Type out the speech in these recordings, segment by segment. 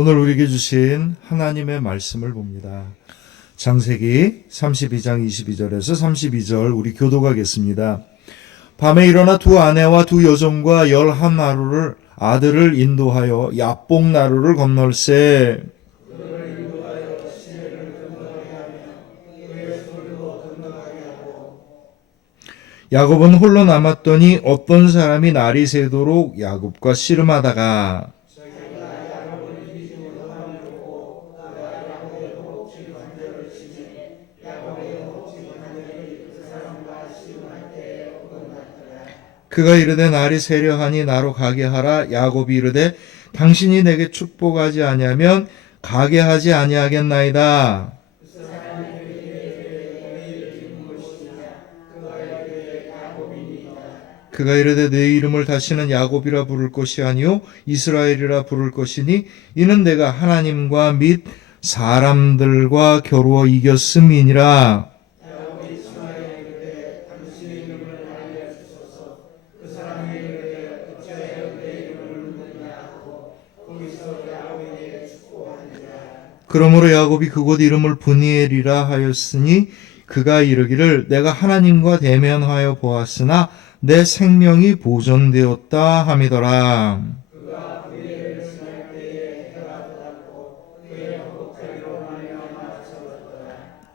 오늘 우리에게 주신 하나님의 말씀을 봅니다. 창세기 32장 22절에서 32절 우리 교독하겠습니다. 밤에 일어나 두 아내와 두 여종과 11 아들을 인도하여 야복 나루를 건널세. 야곱은 홀로 남았더니 어떤 사람이 날이 새도록 야곱과 씨름하다가 그가 이르되 날이 새려하니 나로 가게 하라. 야곱이 이르되 당신이 내게 축복하지 아니하면 가게 하지 아니하겠나이다. 그가 이르되 내 이름을 다시는 야곱이라 부를 것이 아니요 이스라엘이라 부를 것이니 이는 내가 하나님과 및 사람들과 겨루어 이겼음이니라. 그러므로 야곱이 그곳 이름을 브니엘이라 하였으니 그가 이르기를 내가 하나님과 대면하여 보았으나 내 생명이 보존되었다 함이더라.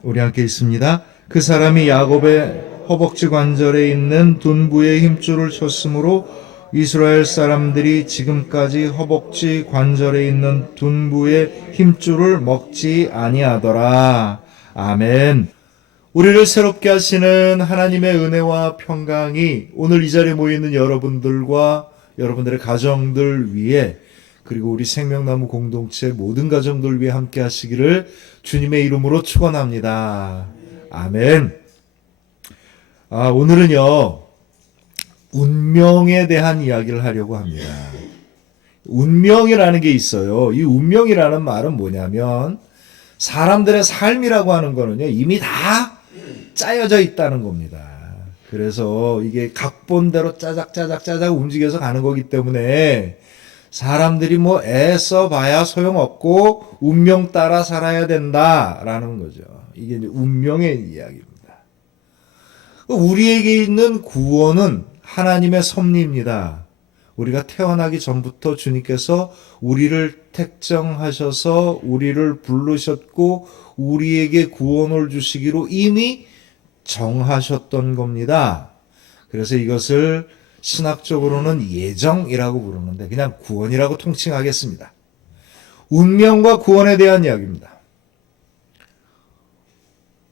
우리 함께 있습니다. 그 사람이 야곱의 허벅지 관절에 있는 둔부의 힘줄을 쳤으므로 이스라엘 사람들이 지금까지 허벅지 관절에 있는 둔부의 힘줄을 먹지 아니하더라. 아멘. 우리를 새롭게 하시는 하나님의 은혜와 평강이 오늘 이 자리에 모이는 여러분들과 여러분들의 가정들 위에 그리고 우리 생명나무 공동체 모든 가정들 위해 함께 하시기를 주님의 이름으로 축원합니다. 아멘. 오늘은요. 운명에 대한 이야기를 하려고 합니다. 운명이라는 게 있어요. 이 운명이라는 말은 뭐냐면 사람들의 삶이라고 하는 거는요. 이미 다 짜여져 있다는 겁니다. 그래서 이게 각본대로 짜작짜작 움직여서 가는 거기 때문에 사람들이 뭐 애써 봐야 소용없고 운명 따라 살아야 된다라는 거죠. 이게 이제 운명의 이야기입니다. 우리에게 있는 구원은 하나님의 섭리입니다. 우리가 태어나기 전부터 주님께서 우리를 택정하셔서 우리를 부르셨고 우리에게 구원을 주시기로 이미 정하셨던 겁니다. 그래서 이것을 신학적으로는 예정이라고 부르는데 그냥 구원이라고 통칭하겠습니다. 운명과 구원에 대한 이야기입니다.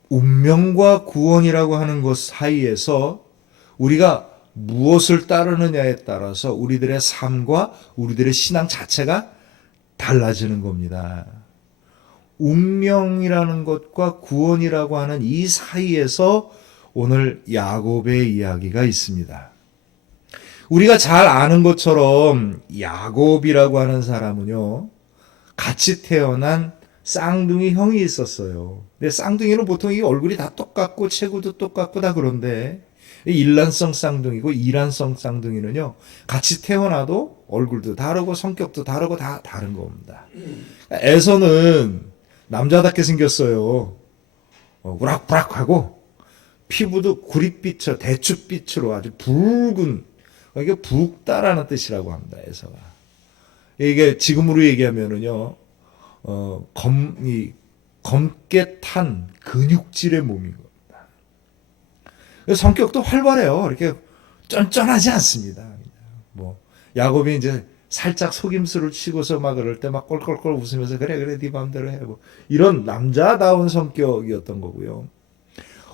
운명과 구원이라고 하는 것 사이에서 우리가 무엇을 따르느냐에 따라서 우리들의 삶과 우리들의 신앙 자체가 달라지는 겁니다. 운명이라는 것과 구원이라고 하는 이 사이에서 오늘 야곱의 이야기가 있습니다. 우리가 잘 아는 것처럼 야곱이라고 하는 사람은요, 같이 태어난 쌍둥이 형이 있었어요. 근데 쌍둥이는 보통 이 얼굴이 다 똑같고 체구도 똑같고 다 그런데 일란성 쌍둥이고 이란성 쌍둥이는요 같이 태어나도 얼굴도 다르고 성격도 다르고 다 다른 겁니다. 에서는 남자답게 생겼어요. 우락부락하고 피부도 구릿빛으로 대추빛으로 아주 붉은 이게 붉다라는 뜻이라고 합니다. 에서가 이게 지금으로 얘기하면은요 검게 탄 근육질의 몸인 겁니다. 성격도 활발해요. 이렇게 쫀쫀하지 않습니다. 뭐 야곱이 이제 살짝 속임수를 치고서 막 그럴 때 막 꼴꼴꼴 웃으면서 그래 네 맘대로 해 뭐 이런 남자다운 성격이었던 거고요.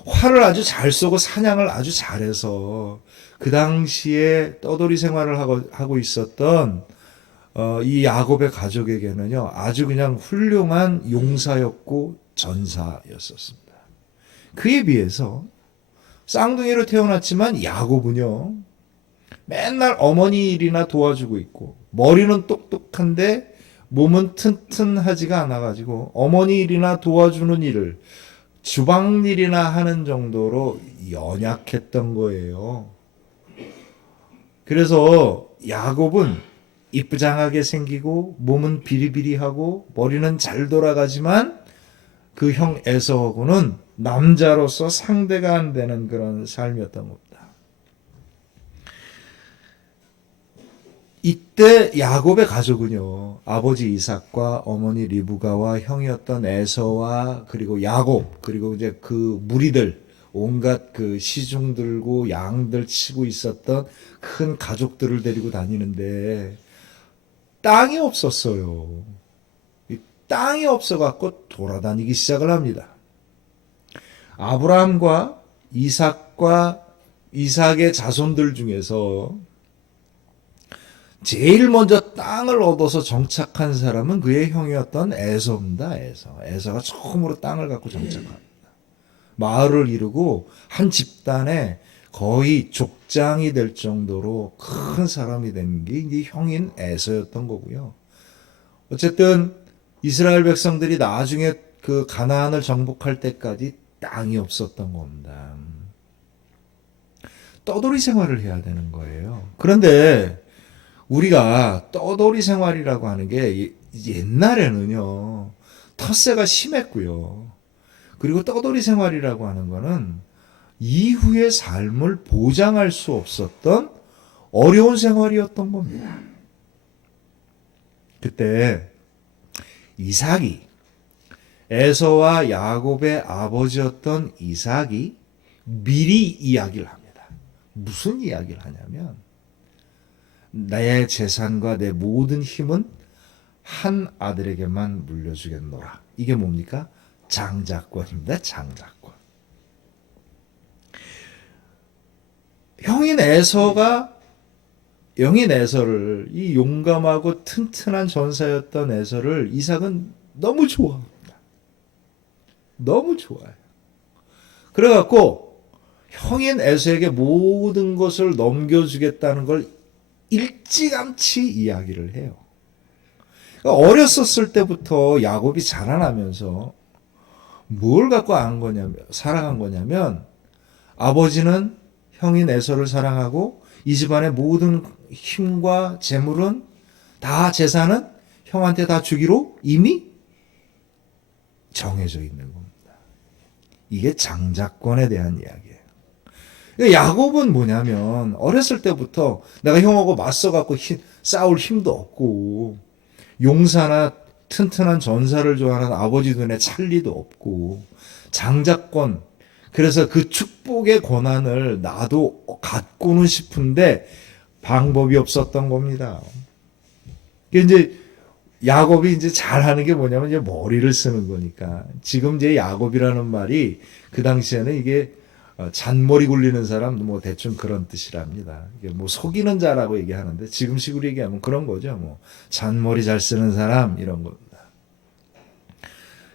활을 아주 잘 쏘고 사냥을 아주 잘해서 그 당시에 떠돌이 생활을 하고 있었던 이 야곱의 가족에게는요 아주 그냥 훌륭한 용사였고 전사였었습니다. 그에 비해서 쌍둥이로 태어났지만 야곱은요 맨날 어머니 일이나 도와주고 있고 머리는 똑똑한데 몸은 튼튼하지가 않아가지고 어머니 일이나 도와주는 일을 주방 일이나 하는 정도로 연약했던 거예요. 그래서 야곱은 이쁘장하게 생기고 몸은 비리비리하고 머리는 잘 돌아가지만 그 형 에서하고는 남자로서 상대가 안 되는 그런 삶이었던 겁니다. 이때 야곱의 가족은요, 아버지 이삭과 어머니 리브가와 형이었던 에서와 그리고 야곱 그리고 이제 그 무리들 온갖 그 시중 들고 양들 치고 있었던 큰 가족들을 데리고 다니는데 땅이 없었어요. 이 땅이 없어갖고 돌아다니기 시작을 합니다. 아브라함과 이삭의 자손들 중에서 제일 먼저 땅을 얻어서 정착한 사람은 그의 형이었던 에서입니다. 에서가 처음으로 땅을 갖고 정착합니다. 마을을 이루고 한 집단의 거의 족장이 될 정도로 큰 사람이 된 게 이제 형인 에서였던 거고요. 어쨌든 이스라엘 백성들이 나중에 그 가나안을 정복할 때까지 땅이 없었던 겁니다. 떠돌이 생활을 해야 되는 거예요. 그런데 우리가 떠돌이 생활이라고 하는 게 옛날에는요, 텃세가 심했고요. 그리고 떠돌이 생활이라고 하는 거는 이후의 삶을 보장할 수 없었던 어려운 생활이었던 겁니다. 그때 이삭이, 에서와 야곱의 아버지였던 이삭이 미리 이야기를 합니다. 무슨 이야기를 하냐면, 내 재산과 내 모든 힘은 한 아들에게만 물려주겠노라. 이게 뭡니까? 장자권입니다. 장자권. 형인 에서를, 이 용감하고 튼튼한 전사였던 에서를 이삭은 너무 좋아합니다. 너무 좋아해요. 그래갖고 형인 에서에게 모든 것을 넘겨주겠다는 걸 일찌감치 이야기를 해요. 그러니까 어렸었을 때부터 야곱이 자라나면서 뭘 갖고 살아간 거냐면, 아버지는 형인 에서를 사랑하고 이 집안의 모든 힘과 재물은 다 재산은 형한테 다 주기로 이미 정해져 있는 겁니다. 이게 장자권에 대한 이야기예요. 그러니까 야곱은 뭐냐면 어렸을 때부터 내가 형하고 맞서갖고 싸울 힘도 없고 용사나 튼튼한 전사를 좋아하는 아버지 눈에 찰 리도 없고 장자권, 그래서 그 축복의 권한을 나도 갖고는 싶은데 방법이 없었던 겁니다. 이제 야곱이 이제 잘하는 게 뭐냐면 이제 머리를 쓰는 거니까. 지금 이제 야곱이라는 말이 그 당시에는 이게 잔머리 굴리는 사람 뭐 대충 그런 뜻이랍니다. 이게 뭐 속이는 자라고 얘기하는데 지금식으로 얘기하면 그런 거죠. 뭐 잔머리 잘 쓰는 사람 이런 겁니다.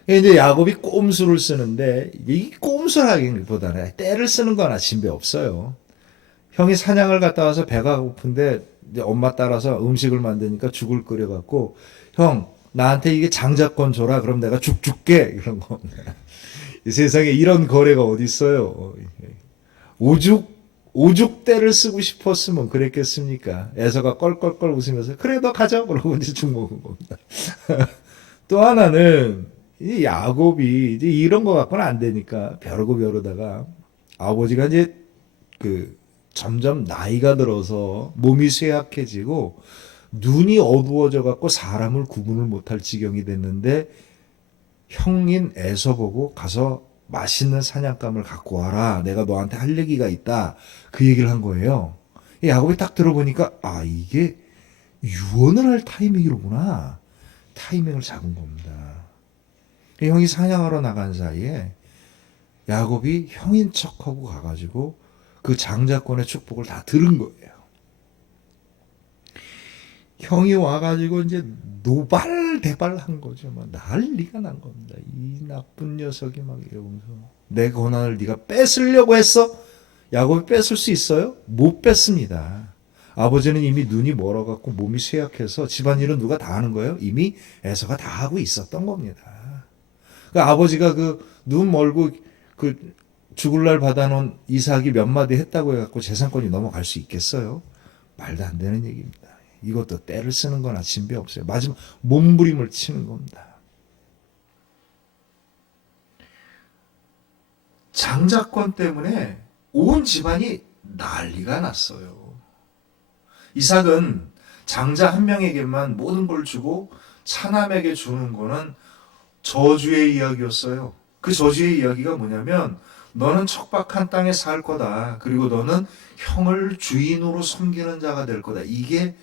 이제 야곱이 꼼수를 쓰는데 이 꼼수라기보다는 때를 쓰는 거나 진배 없어요. 형이 사냥을 갔다 와서 배가 고픈데 이제 엄마 따라서 음식을 만드니까 죽을 끓여갖고 형 나한테 이게 장자권 줘라 그럼 내가 죽 줄게 이런 거. 이 세상에 이런 거래가 어디 있어요. 오죽 때를 쓰고 싶었으면 그랬겠습니까. 에서가 껄껄껄 웃으면서 그래 너 가져 그러고 이제 죽 먹은 겁니다. 또 하나는 이 야곱이 이제 이런 거 갖고는 안 되니까 벼르다가 아버지가 이제 그 점점 나이가 들어서 몸이 쇠약해지고 눈이 어두워져 갖고 사람을 구분을 못할 지경이 됐는데 형인 에서 보고 가서 맛있는 사냥감을 갖고 와라. 내가 너한테 할 얘기가 있다. 그 얘기를 한 거예요. 야곱이 딱 들어보니까 아 이게 유언을 할 타이밍이로구나. 타이밍을 잡은 겁니다. 형이 사냥하러 나간 사이에 야곱이 형인 척하고 가가지고 그 장자권의 축복을 다 들은 거예요. 형이 와가지고 이제 노발대발한 거죠. 막 난리가 난 겁니다. 이 나쁜 녀석이 막 이러면서 내 권한을 네가 뺏으려고 했어? 야곱이 뺏을 수 있어요? 못 뺏습니다. 아버지는 이미 눈이 멀어갖고 몸이 쇠약해서 집안일은 누가 다 하는 거예요? 이미 에서가 다 하고 있었던 겁니다. 그 아버지가 그 눈 멀고 그 죽을 날 받아놓은 이삭이 몇 마디 했다고 해갖고 재산권이 넘어갈 수 있겠어요? 말도 안 되는 얘기입니다. 이것도 때를 쓰는 거나 진배 없어요. 마지막 몸부림을 치는 겁니다. 장자권 때문에 온 집안이 난리가 났어요. 이삭은 장자 한 명에게만 모든 걸 주고 차남에게 주는 거는 저주의 이야기였어요. 그 저주의 이야기가 뭐냐면 너는 척박한 땅에 살 거다. 그리고 너는 형을 주인으로 섬기는 자가 될 거다. 이게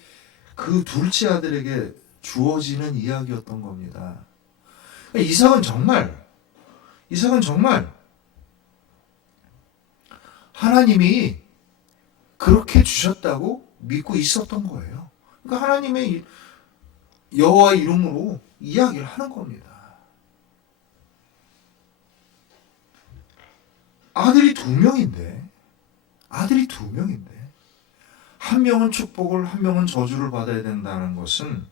그 둘째 아들에게 주어지는 이야기였던 겁니다. 이삭은 정말 하나님이 그렇게 주셨다고 믿고 있었던 거예요. 그러니까 하나님의 여호와 이름으로 이야기를 하는 겁니다. 아들이 두 명인데 한 명은 축복을 한 명은 저주를 받아야 된다는 것은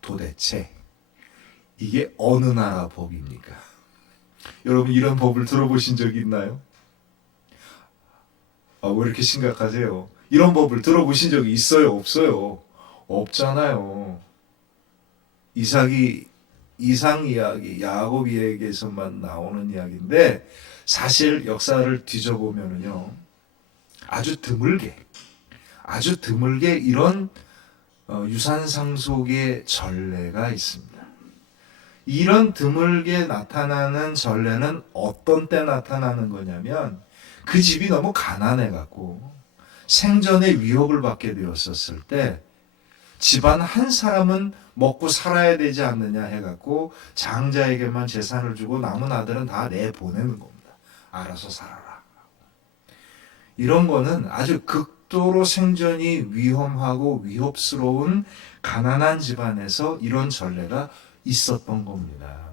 도대체 이게 어느 나라 법입니까? 여러분 이런 법을 들어보신 적 있나요? 왜 이렇게 심각하세요? 이런 법을 들어보신 적이 있어요? 없어요? 없잖아요. 이상 이야기, 야곱 이야기에서만 나오는 이야기인데 사실 역사를 뒤져보면요, 아주 드물게 이런 유산상속의 전례가 있습니다. 이런 드물게 나타나는 전례는 어떤 때 나타나는 거냐면 그 집이 너무 가난해갖고 생존의 위협을 받게 되었었을 때 집안 한 사람은 먹고 살아야 되지 않느냐 해갖고 장자에게만 재산을 주고 남은 아들은 다 내보내는 겁니다. 알아서 살아라. 이런 거는 아주 극도로 생존이 위험하고 위협스러운 가난한 집안에서 이런 전례가 있었던 겁니다.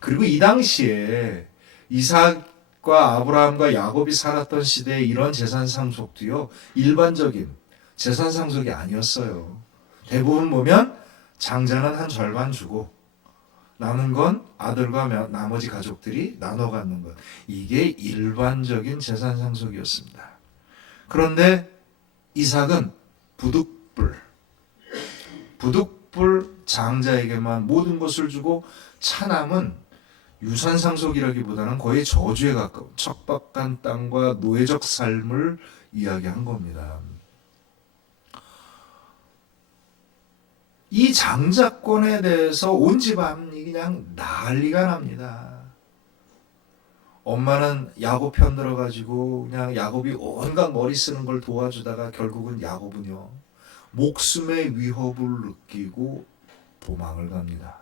그리고 이 당시에 이삭과 아브라함과 야곱이 살았던 시대에 이런 재산 상속도요, 일반적인 재산 상속이 아니었어요. 대부분 보면 장자는 한 절반 주고 남은 건 아들과 나머지 가족들이 나눠 갖는 것. 이게 일반적인 재산 상속이었습니다. 그런데 이삭은 부득불 장자에게만 모든 것을 주고 차남은 유산 상속이라기보다는 거의 저주에 가까운 척박한 땅과 노예적 삶을 이야기한 겁니다. 이 장자권에 대해서 온 집안이 그냥 난리가 납니다. 엄마는 야곱 편 들어가지고 그냥 야곱이 온갖 머리 쓰는 걸 도와주다가 결국은 야곱은요, 목숨의 위협을 느끼고 도망을 갑니다.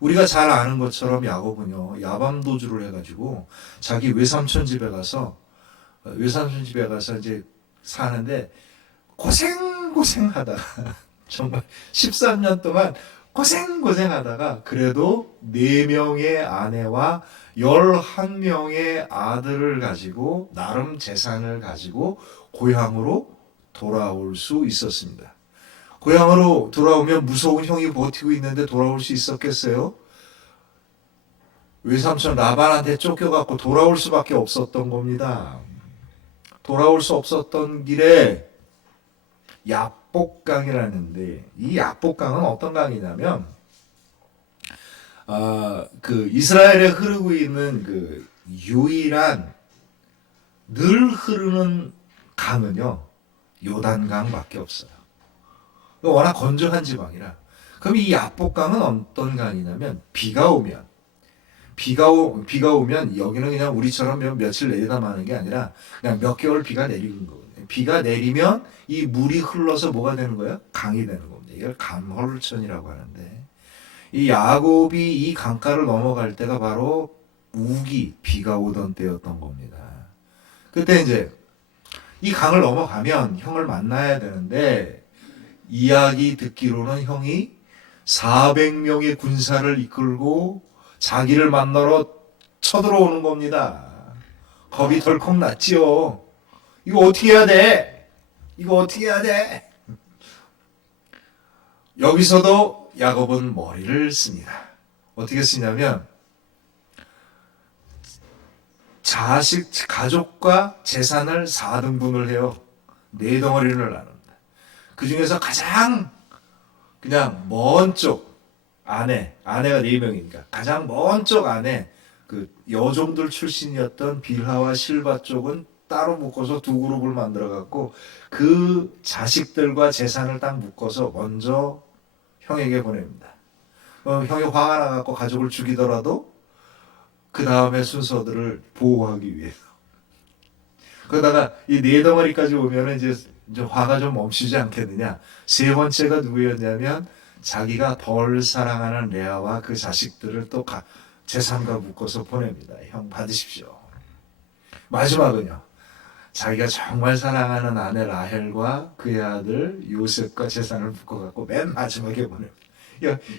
우리가 잘 아는 것처럼 야곱은요, 야밤도주를 해가지고 자기 외삼촌 집에 가서 이제 사는데 고생하다가 정말 13년 동안 고생하다가 그래도 4명의 아내와 11명의 아들을 가지고 나름 재산을 가지고 고향으로 돌아올 수 있었습니다. 고향으로 돌아오면 무서운 형이 버티고 있는데 돌아올 수 있었겠어요? 외삼촌 라반한테 쫓겨갖고 돌아올 수밖에 없었던 겁니다. 돌아올 수 없었던 길에 야복강이라는데, 이 야복강은 어떤 강이냐면 그 이스라엘에 흐르고 있는 그 유일한 늘 흐르는 강은요, 요단강밖에 없어요. 워낙 건조한 지방이라. 그럼 이 야복강은 어떤 강이냐면 비가 오면 여기는 그냥 우리처럼 며칠 내리다 마는 게 아니라 그냥 몇 개월 비가 내리는 거거든요. 비가 내리면 이 물이 흘러서 뭐가 되는 거예요? 강이 되는 겁니다. 이걸 감헐천이라고 하는데, 이 야곱이 이 강가를 넘어갈 때가 바로 우기, 비가 오던 때였던 겁니다. 그때 이제 이 강을 넘어가면 형을 만나야 되는데, 이야기 듣기로는 형이 400명의 군사를 이끌고 자기를 만나러 쳐들어오는 겁니다. 겁이 덜컥 났지요. 이거 어떻게 해야 돼? 여기서도 야곱은 머리를 씁니다. 어떻게 쓰냐면 가족과 재산을 4등분을 해요. 4덩어리를 나눕니다. 그 중에서 가장 그냥 먼 쪽 아내가 4명이니까 가장 먼 쪽 안에 그 여종들 출신이었던 빌하와 실바 쪽은 따로 묶어서 두 그룹을 만들어 갖고 그 자식들과 재산을 딱 묶어서 먼저 형에게 보냅니다. 형이 화가 나갖고 가족을 죽이더라도 그 다음에 순서들을 보호하기 위해서. 그러다가 이 4덩어리까지 오면은 이제 화가 좀 멈추지 않겠느냐. 세 번째가 누구였냐면 자기가 덜 사랑하는 레아와 그 자식들을 또 재산과 묶어서 보냅니다. 형 받으십시오. 마지막은요. 자기가 정말 사랑하는 아내 라헬과 그의 아들 요셉과 재산을 묶어갖고 맨 마지막에 보냅니다.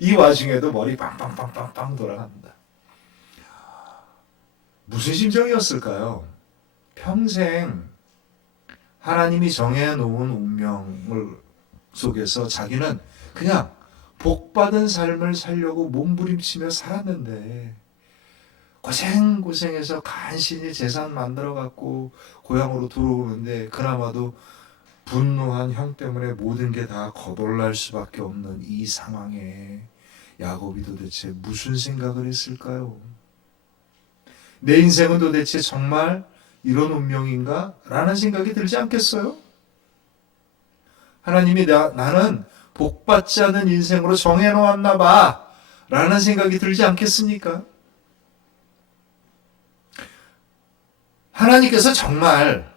이 와중에도 머리 빵빵빵빵빵 돌아갑니다. 무슨 심정이었을까요? 평생 하나님이 정해놓은 운명을 속에서 자기는 그냥 복받은 삶을 살려고 몸부림치며 살았는데 고생해서 간신히 재산 만들어갖고 고향으로 들어오는데 그나마도 분노한 형 때문에 모든 게 다 거덜날 수밖에 없는 이 상황에 야곱이 도대체 무슨 생각을 했을까요? 내 인생은 도대체 정말 이런 운명인가? 라는 생각이 들지 않겠어요? 하나님이 나는 복받지 않은 인생으로 정해놓았나 봐 라는 생각이 들지 않겠습니까? 하나님께서 정말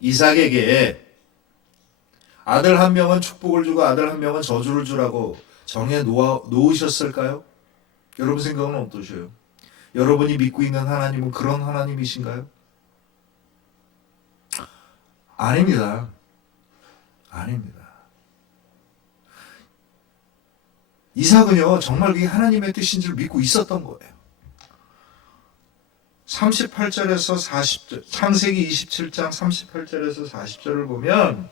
이삭에게 아들 한 명은 축복을 주고 아들 한 명은 저주를 주라고 정해 놓으셨을까요? 여러분 생각은 어떠세요? 여러분이 믿고 있는 하나님은 그런 하나님이신가요? 아닙니다. 아닙니다. 이삭은요, 정말 그게 하나님의 뜻인 줄 믿고 있었던 거예요. 38절에서 40절, 창세기 27장 38절에서 40절을 보면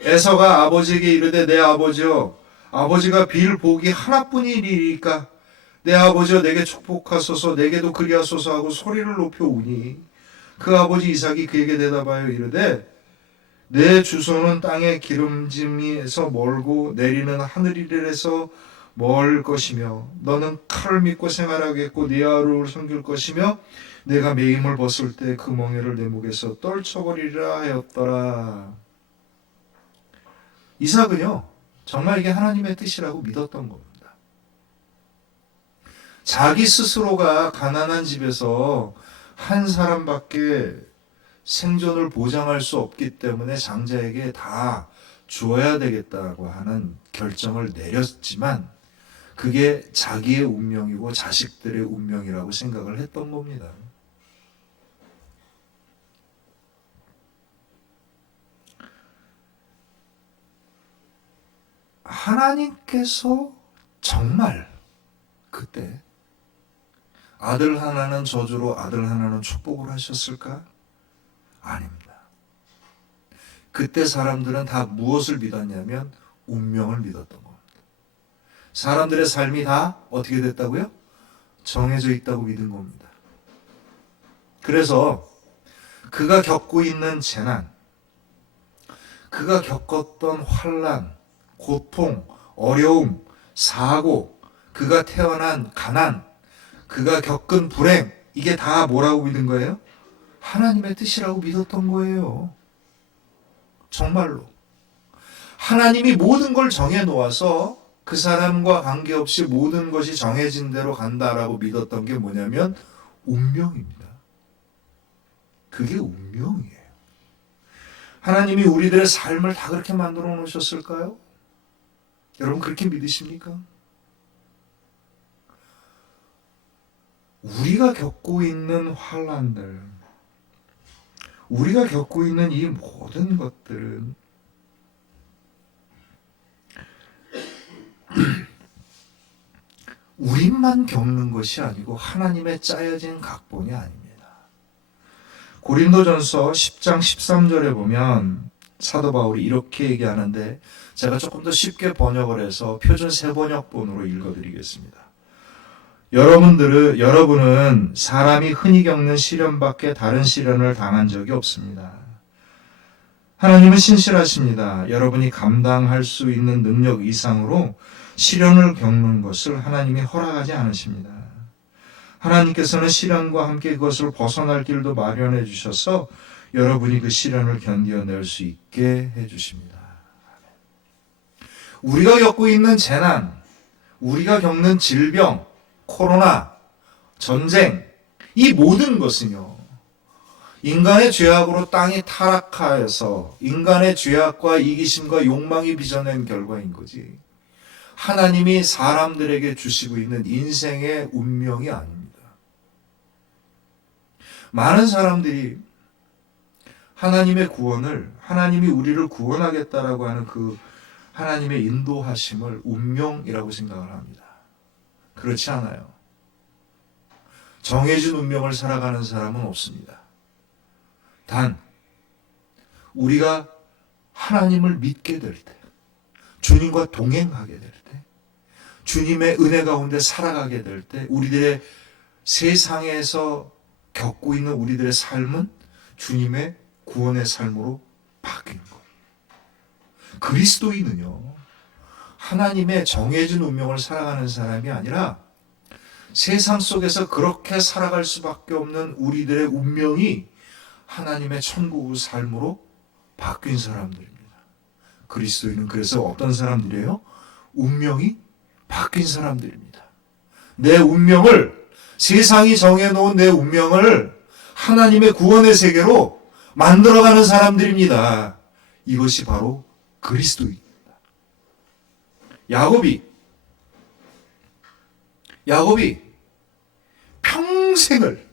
에서가 아버지에게 이르되 내 아버지여 아버지가 빌 복이 하나뿐이리까 내 아버지여 내게 축복하소서 내게도 그리하소서 하고 소리를 높여 우니 그 아버지 이삭이 그에게 대답하여 이르되 내 주소는 땅의 기름짐에서 멀고 내리는 하늘이래서 멀 것이며 너는 칼을 믿고 생활하겠고 네 하루를 섬길 것이며 내가 매임을 벗을 때 그 멍에를 내 목에서 떨쳐버리리라 하였더라. 이삭은요 정말 이게 하나님의 뜻이라고 믿었던 겁니다. 자기 스스로가 가난한 집에서 한 사람밖에 생존을 보장할 수 없기 때문에 장자에게 다 주어야 되겠다고 하는 결정을 내렸지만 그게 자기의 운명이고 자식들의 운명이라고 생각을 했던 겁니다. 하나님께서 정말 그때 아들 하나는 저주로 아들 하나는 축복을 하셨을까? 아닙니다. 그때 사람들은 다 무엇을 믿었냐면 운명을 믿었던 겁니다. 사람들의 삶이 다 어떻게 됐다고요? 정해져 있다고 믿은 겁니다. 그래서 그가 겪고 있는 재난, 그가 겪었던 환난, 고통, 어려움, 사고, 그가 태어난 가난, 그가 겪은 불행, 이게 다 뭐라고 믿은 거예요? 하나님의 뜻이라고 믿었던 거예요. 정말로. 하나님이 모든 걸 정해놓아서 그 사람과 관계없이 모든 것이 정해진 대로 간다라고 믿었던 게 뭐냐면 운명입니다. 그게 운명이에요. 하나님이 우리들의 삶을 다 그렇게 만들어 놓으셨을까요? 여러분 그렇게 믿으십니까? 우리가 겪고 있는 환난들, 우리가 겪고 있는 이 모든 것들은 우리만 겪는 것이 아니고 하나님의 짜여진 각본이 아닙니다. 고린도전서 10장 13절에 보면 사도 바울이 이렇게 얘기하는데 제가 조금 더 쉽게 번역을 해서 표준 세번역본으로 읽어드리겠습니다. 여러분은 사람이 흔히 겪는 시련밖에 다른 시련을 당한 적이 없습니다. 하나님은 신실하십니다. 여러분이 감당할 수 있는 능력 이상으로 시련을 겪는 것을 하나님이 허락하지 않으십니다. 하나님께서는 시련과 함께 그것을 벗어날 길도 마련해 주셔서 여러분이 그 시련을 견뎌낼 수 있게 해 주십니다. 우리가 겪고 있는 재난, 우리가 겪는 질병, 코로나, 전쟁, 이 모든 것은요, 인간의 죄악으로 땅이 타락하여서 인간의 죄악과 이기심과 욕망이 빚어낸 결과인 거지. 하나님이 사람들에게 주시고 있는 인생의 운명이 아닙니다. 많은 사람들이 하나님의 구원을, 하나님이 우리를 구원하겠다라고 하는 그 하나님의 인도하심을 운명이라고 생각을 합니다. 그렇지 않아요. 정해진 운명을 살아가는 사람은 없습니다. 단 우리가 하나님을 믿게 될 때, 주님과 동행하게 될 때, 주님의 은혜 가운데 살아가게 될 때, 우리들의 세상에서 겪고 있는 우리들의 삶은 주님의 구원의 삶으로 바뀌는 거예요. 그리스도인은요, 하나님의 정해진 운명을 살아가는 사람이 아니라 세상 속에서 그렇게 살아갈 수밖에 없는 우리들의 운명이 하나님의 천국의 삶으로 바뀐 사람들입니다. 그리스도인은 그래서 어떤 사람들이에요? 운명이 바뀐 사람들입니다. 내 운명을, 세상이 정해놓은 내 운명을 하나님의 구원의 세계로 만들어가는 사람들입니다. 이것이 바로 그리스도입니다. 야곱이 평생을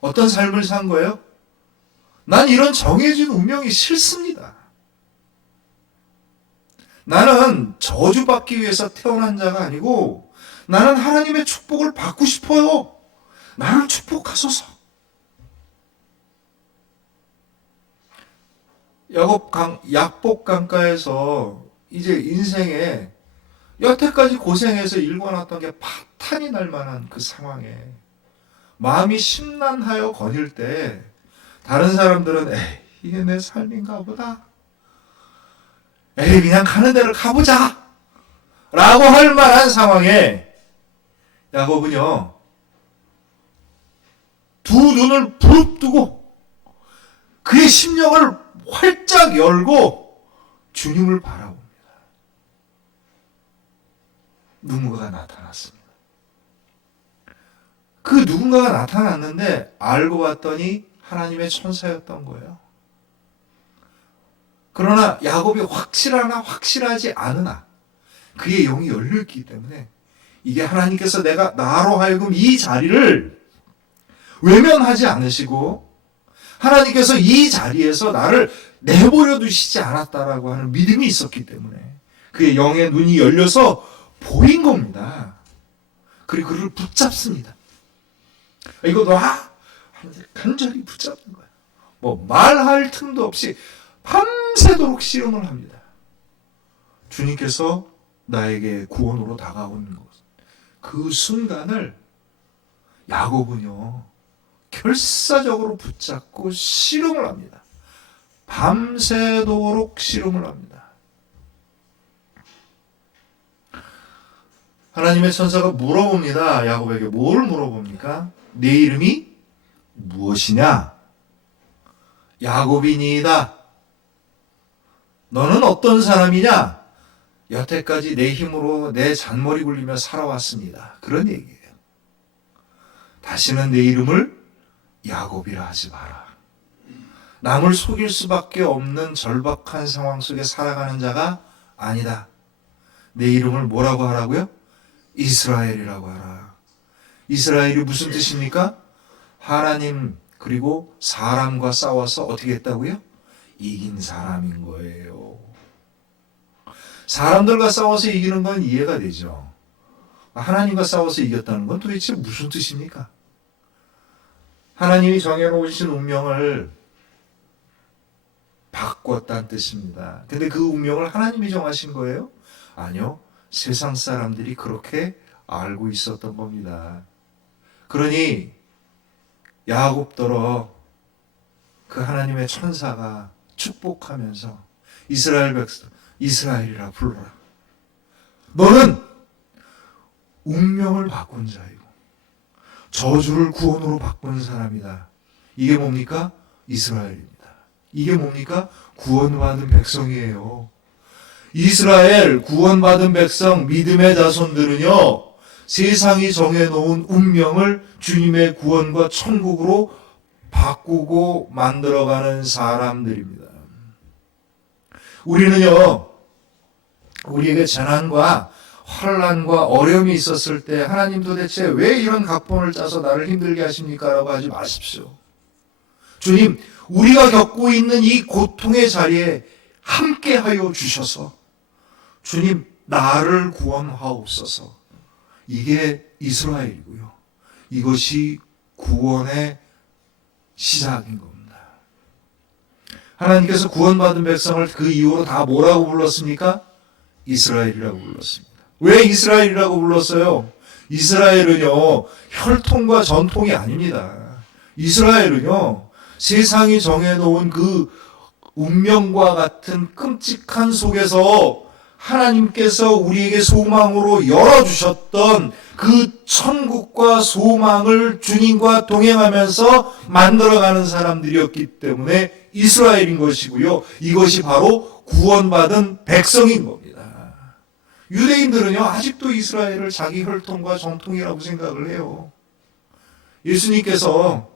어떤 삶을 산 거예요? 난 이런 정해진 운명이 싫습니다. 나는 저주받기 위해서 태어난 자가 아니고 나는 하나님의 축복을 받고 싶어요. 나를 축복하소서. 약복 강가에서 이제 인생에 여태까지 고생해서 일궈놨던 게 파탄이 날 만한 그 상황에 마음이 심란하여 거닐 때 다른 사람들은 에이, 이게 내 삶인가 보다. 에이, 그냥 가는 데를 가보자. 라고 할 만한 상황에 야곱은요, 두 눈을 부릅뜨고 그의 심령을 활짝 열고 주님을 바라봅니다. 누군가가 나타났습니다. 그 누군가가 나타났는데 알고 봤더니 하나님의 천사였던 거예요. 그러나 야곱이 확실하나 확실하지 않으나 그의 영이 열려있기 때문에 이게 하나님께서 나로 하여금 이 자리를 외면하지 않으시고 하나님께서 이 자리에서 나를 내버려 두시지 않았다라고 하는 믿음이 있었기 때문에 그의 영의 눈이 열려서 보인 겁니다. 그리고 그를 붙잡습니다. 이거 놔! 간절히 붙잡는 거예요. 뭐 말할 틈도 없이 밤새도록 씨름을 합니다. 주님께서 나에게 구원으로 다가오는 것. 그 순간을 야곱은요, 결사적으로 붙잡고 씨름을 합니다. 밤새도록 씨름을 합니다. 하나님의 천사가 물어봅니다. 야곱에게 뭘 물어봅니까? 내 이름이 무엇이냐? 야곱이니이다. 너는 어떤 사람이냐? 여태까지 내 힘으로 내 잔머리 굴리며 살아왔습니다. 그런 얘기예요. 다시는 내 이름을 야곱이라 하지 마라. 남을 속일 수밖에 없는 절박한 상황 속에 살아가는 자가 아니다. 내 이름을 뭐라고 하라고요? 이스라엘이라고 하라. 이스라엘이 무슨 뜻입니까? 하나님 그리고 사람과 싸워서 어떻게 했다고요? 이긴 사람인 거예요. 사람들과 싸워서 이기는 건 이해가 되죠. 하나님과 싸워서 이겼다는 건 도대체 무슨 뜻입니까? 하나님이 정해놓으신 운명을 바꿨다는 뜻입니다. 근데 그 운명을 하나님이 정하신 거예요? 아니요. 세상 사람들이 그렇게 알고 있었던 겁니다. 그러니 야곱더러 그 하나님의 천사가 축복하면서 이스라엘 백성, 이스라엘이라 불러라. 너는 운명을 바꾼 자이고 저주를 구원으로 바꾼 사람이다. 이게 뭡니까? 이스라엘입니다. 이게 뭡니까? 구원받은 백성이에요. 이스라엘 구원받은 백성 믿음의 자손들은요, 세상이 정해놓은 운명을 주님의 구원과 천국으로 바꾸고 만들어가는 사람들입니다. 우리는요, 우리에게 재난과 환난과 어려움이 있었을 때 하나님 도대체 왜 이런 각본을 짜서 나를 힘들게 하십니까? 라고 하지 마십시오. 주님, 우리가 겪고 있는 이 고통의 자리에 함께하여 주셔서 주님, 나를 구원하옵소서. 이게 이스라엘이고요. 이것이 구원의 시작인 겁니다. 하나님께서 구원받은 백성을 그 이후로 다 뭐라고 불렀습니까? 이스라엘이라고 불렀습니다. 왜 이스라엘이라고 불렀어요? 이스라엘은요, 혈통과 전통이 아닙니다. 이스라엘은요, 세상이 정해놓은 그 운명과 같은 끔찍한 속에서 하나님께서 우리에게 소망으로 열어주셨던 그 천국과 소망을 주님과 동행하면서 만들어가는 사람들이었기 때문에 이스라엘인 것이고요. 이것이 바로 구원받은 백성인 겁니다. 유대인들은요, 아직도 이스라엘을 자기 혈통과 전통이라고 생각을 해요. 예수님께서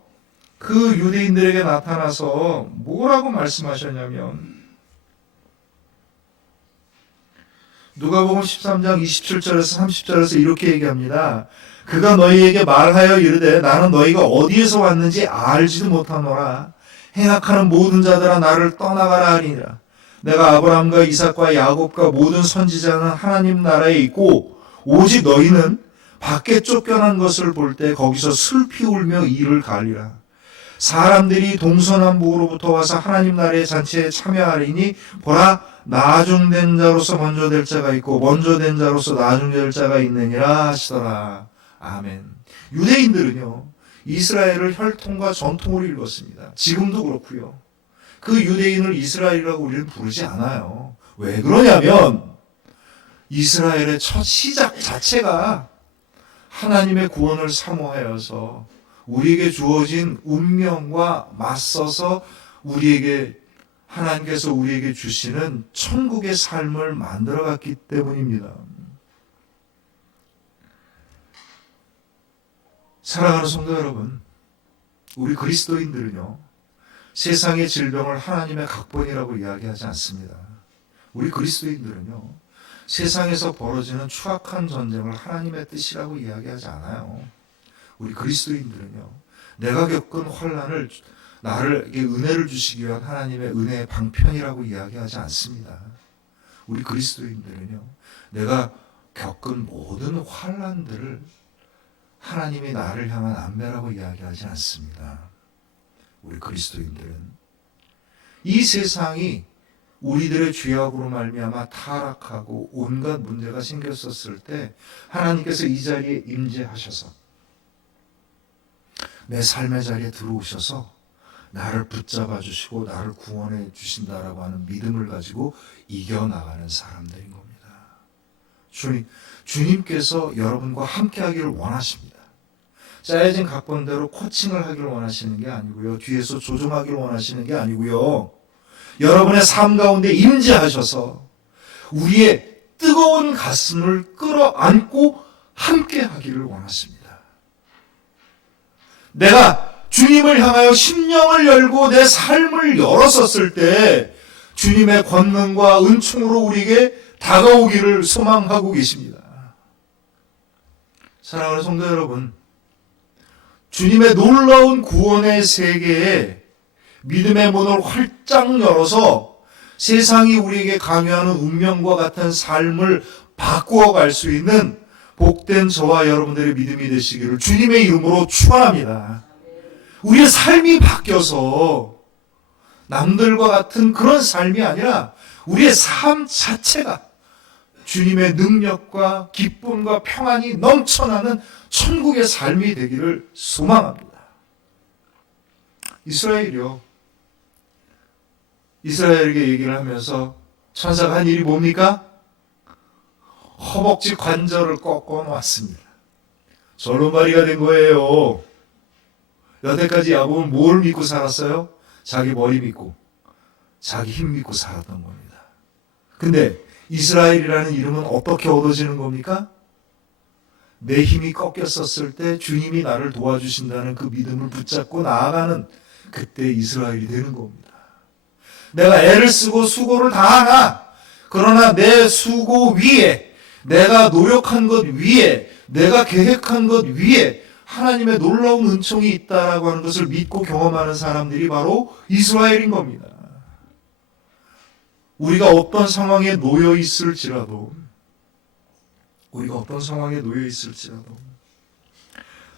그 유대인들에게 나타나서 뭐라고 말씀하셨냐면, 누가복음 13장 27절에서 30절에서 이렇게 얘기합니다. 그가 너희에게 말하여 이르되 나는 너희가 어디에서 왔는지 알지도 못하노라. 행악하는 모든 자들아 나를 떠나가라 하니라. 내가 아브라함과 이삭과 야곱과 모든 선지자는 하나님 나라에 있고 오직 너희는 밖에 쫓겨난 것을 볼 때 거기서 슬피 울며 이를 갈리라. 사람들이 동서남북으로부터 와서 하나님 나라의 잔치에 참여하리니 보라, 나중된 자로서 먼저 될 자가 있고 먼저 된 자로서 나중될 자가 있느니라 하시더라. 아멘. 유대인들은요, 이스라엘을 혈통과 전통으로 읽었습니다. 지금도 그렇고요. 그 유대인을 이스라엘이라고 우리는 부르지 않아요. 왜 그러냐면 이스라엘의 첫 시작 자체가 하나님의 구원을 사모하여서 우리에게 주어진 운명과 맞서서 하나님께서 우리에게 주시는 천국의 삶을 만들어갔기 때문입니다. 사랑하는 성도 여러분, 우리 그리스도인들은요, 세상의 질병을 하나님의 각본이라고 이야기하지 않습니다. 우리 그리스도인들은요, 세상에서 벌어지는 추악한 전쟁을 하나님의 뜻이라고 이야기하지 않아요. 우리 그리스도인들은요, 내가 겪은 환난을 나에게 은혜를 주시기 위한 하나님의 은혜의 방편이라고 이야기하지 않습니다. 우리 그리스도인들은요, 내가 겪은 모든 환난들을 하나님이 나를 향한 안배라고 이야기하지 않습니다. 우리 그리스도인들은 이 세상이 우리들의 죄악으로 말미암아 타락하고 온갖 문제가 생겼었을 때 하나님께서 이 자리에 임재하셔서 내 삶의 자리에 들어오셔서 나를 붙잡아 주시고 나를 구원해 주신다라고 하는 믿음을 가지고 이겨나가는 사람들인 겁니다. 주님께서 여러분과 함께 하기를 원하십니다. 짜여진 각본대로 코칭을 하기를 원하시는 게 아니고요. 뒤에서 조종하기를 원하시는 게 아니고요. 여러분의 삶 가운데 임재하셔서 우리의 뜨거운 가슴을 끌어안고 함께 하기를 원하십니다. 내가 주님을 향하여 심령을 열고 내 삶을 열었었을 때 주님의 권능과 은총으로 우리에게 다가오기를 소망하고 계십니다. 사랑하는 성도 여러분, 주님의 놀라운 구원의 세계에 믿음의 문을 활짝 열어서 세상이 우리에게 강요하는 운명과 같은 삶을 바꾸어 갈 수 있는 복된 저와 여러분들의 믿음이 되시기를 주님의 이름으로 축원합니다. 우리의 삶이 바뀌어서 남들과 같은 그런 삶이 아니라 우리의 삶 자체가 주님의 능력과 기쁨과 평안이 넘쳐나는 천국의 삶이 되기를 소망합니다. 이스라엘이요, 이스라엘에게 얘기를 하면서 천사가 한 일이 뭡니까? 허벅지 관절을 꺾어 놓았습니다. 절름발이가 된 거예요. 여태까지 야곱은 뭘 믿고 살았어요? 자기 머리 믿고 자기 힘 믿고 살았던 겁니다. 근데 이스라엘이라는 이름은 어떻게 얻어지는 겁니까? 내 힘이 꺾였었을 때 주님이 나를 도와주신다는 그 믿음을 붙잡고 나아가는 그때 이스라엘이 되는 겁니다. 내가 애를 쓰고 수고를 다하나 그러나 내 수고 위에 내가 노력한 것 위에 내가 계획한 것 위에 하나님의 놀라운 은총이 있다라고 하는 것을 믿고 경험하는 사람들이 바로 이스라엘인 겁니다. 우리가 어떤 상황에 놓여 있을지라도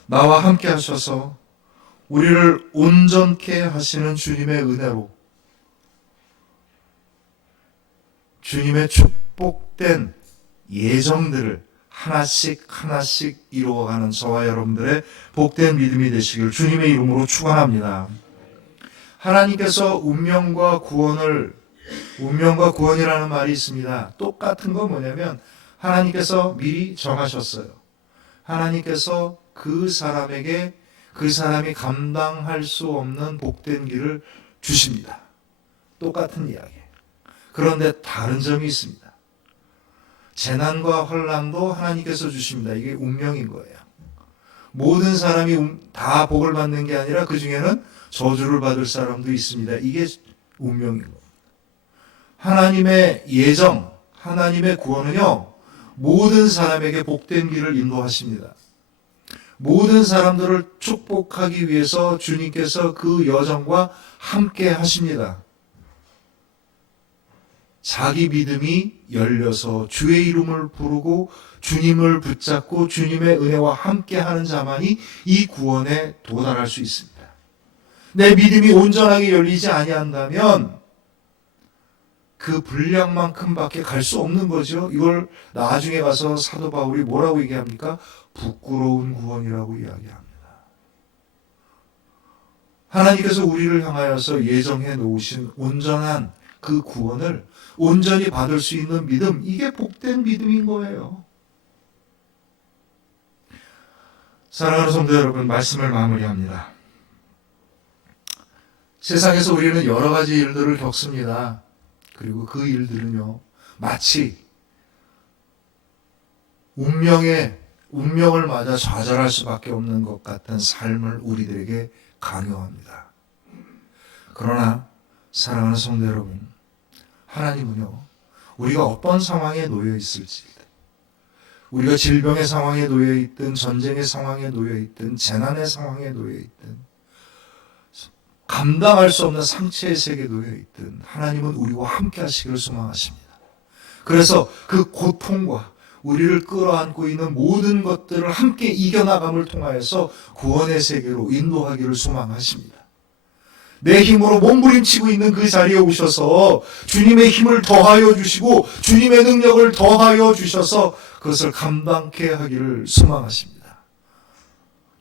나와 함께 하셔서 우리를 온전케 하시는 주님의 은혜로 주님의 축복된 예정들을 하나씩 하나씩 이루어가는 저와 여러분들의 복된 믿음이 되시길 주님의 이름으로 축원합니다. 하나님께서 운명과 구원이라는 말이 있습니다. 똑같은 건 뭐냐면 하나님께서 미리 정하셨어요. 하나님께서 그 사람에게 그 사람이 감당할 수 없는 복된 길을 주십니다. 똑같은 이야기. 그런데 다른 점이 있습니다. 재난과 환난도 하나님께서 주십니다. 이게 운명인 거예요. 모든 사람이 다 복을 받는 게 아니라 그 중에는 저주를 받을 사람도 있습니다. 이게 운명인 겁니다. 하나님의 예정, 하나님의 구원은요, 모든 사람에게 복된 길을 인도하십니다. 모든 사람들을 축복하기 위해서 주님께서 그 여정과 함께 하십니다. 자기 믿음이 열려서 주의 이름을 부르고 주님을 붙잡고 주님의 은혜와 함께하는 자만이 이 구원에 도달할 수 있습니다. 내 믿음이 온전하게 열리지 아니한다면 그 분량만큼밖에 갈 수 없는 거죠. 이걸 나중에 가서 사도 바울이 뭐라고 얘기합니까? 부끄러운 구원이라고 이야기합니다. 하나님께서 우리를 향하여서 예정해 놓으신 온전한 그 구원을 온전히 받을 수 있는 믿음, 이게 복된 믿음인 거예요. 사랑하는 성도 여러분, 말씀을 마무리합니다. 세상에서 우리는 여러 가지 일들을 겪습니다. 그리고 그 일들은요, 마치 운명을 맞아 좌절할 수밖에 없는 것 같은 삶을 우리들에게 강요합니다. 그러나 사랑하는 성도 여러분, 하나님은요, 우리가 어떤 상황에 놓여 있을지, 우리가 질병의 상황에 놓여 있든 전쟁의 상황에 놓여 있든 재난의 상황에 놓여 있든 감당할 수 없는 상처의 세계에 놓여 있든 하나님은 우리와 함께 하시기를 소망하십니다. 그래서 그 고통과 우리를 끌어안고 있는 모든 것들을 함께 이겨나감을 통하여서 구원의 세계로 인도하기를 소망하십니다. 내 힘으로 몸부림치고 있는 그 자리에 오셔서 주님의 힘을 더하여 주시고 주님의 능력을 더하여 주셔서 그것을 감당케 하기를 소망하십니다.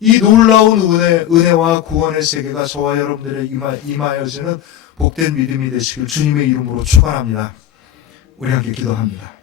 이 놀라운 은혜와 구원의 세계가 저와 여러분들의 임하여지는 복된 믿음이 되시길 주님의 이름으로 축원합니다. 우리 함께 기도합니다.